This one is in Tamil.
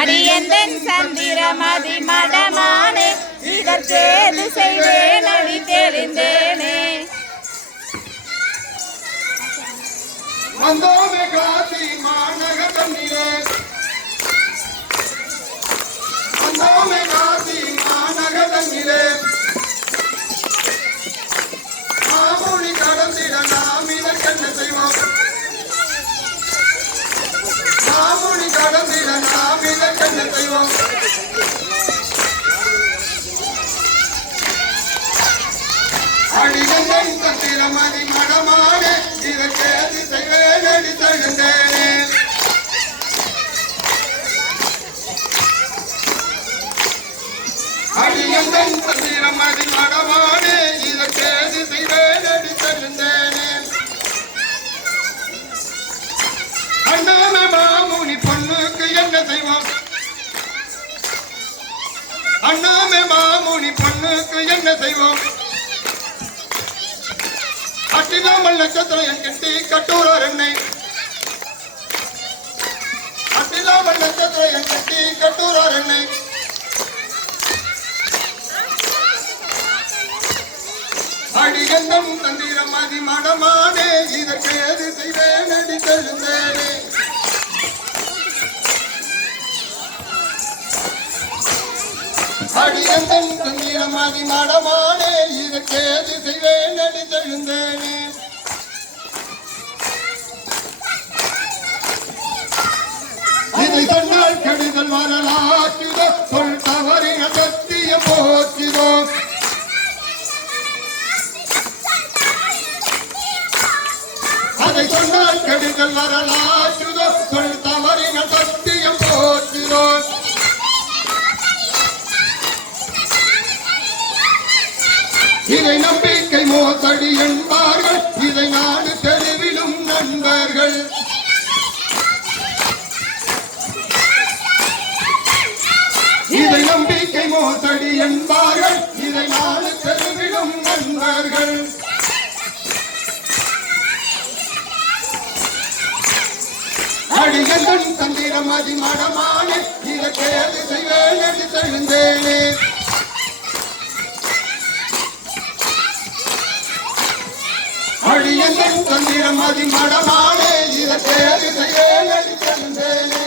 அடியந்தன் சந்திரமதி மடமானே இதற்கேது செய்வேன் அடி தெரிந்தேனே. வந்தோமே காசி மாநக தண்ணீரே, வந்தோமே காசி மாநக தண்ணீரே, மாமொழி கடந்திட நாம் இதற்கென்ன செய்வோம், மாமொழி கடந்திட நாம் இதற்கென்ன செய்வோம். அடியந்தன் சந்திரமதி மடமானே இதற்கேது செய்வேன் அடி தழுந்தேனே. அடியந்தன் சந்திரமதி மடமானே இதற்கேது செய்வேன் அடி தழுந்தேனே. அண்ணாம மாமுனி பொண்ணுக்கு என்ன செய்வோம், அண்ணாம மாமுனி பொண்ணுக்கு என்ன செய்வோம். அட்டிலாமல் நட்சத்திரம் என் கட்டி கட்டூரார் என்னை, அட்டிலாமல் நட்சத்திரம் என் கட்டி கட்டூரார் என்னை. அடியந்தம் தந்திரம் அதி மடமானே இதற்கு எது செய்வேன் அடி தெழுந்தேனே. அடியந்தம் தந்திரம் அதி மடமானே இதற்கு எது செய்வேன் அடி தெழுந்தேனே. இதை சொன்னால் கெடுதல் வரலாற்றுதோ, சொல் தவறின சத்திய போச்சுதோ. அதை சொன்னால் கெடுதல் வரலாற்றுதோ, சொல் தவறின சத்தியம் போச்சுதோ. இதை நம்பிக்கை மோசடி என்பார்கள், இதை நாடு தெருவிலும் நண்பர்கள். இதை நம்பிக்கை மோசடி என்பார்கள், இதை நாடு தெருவிலும் நண்பர்கள். அடியந்தன் தந்திரம் அதி மடமானே இதற்கேது செய்வேன் அடி தழுந்தேனே. அடியந்தன் தந்திரம் அதி மடமானே இதற்கேது செய்வேன் அடி தழுந்தேனே.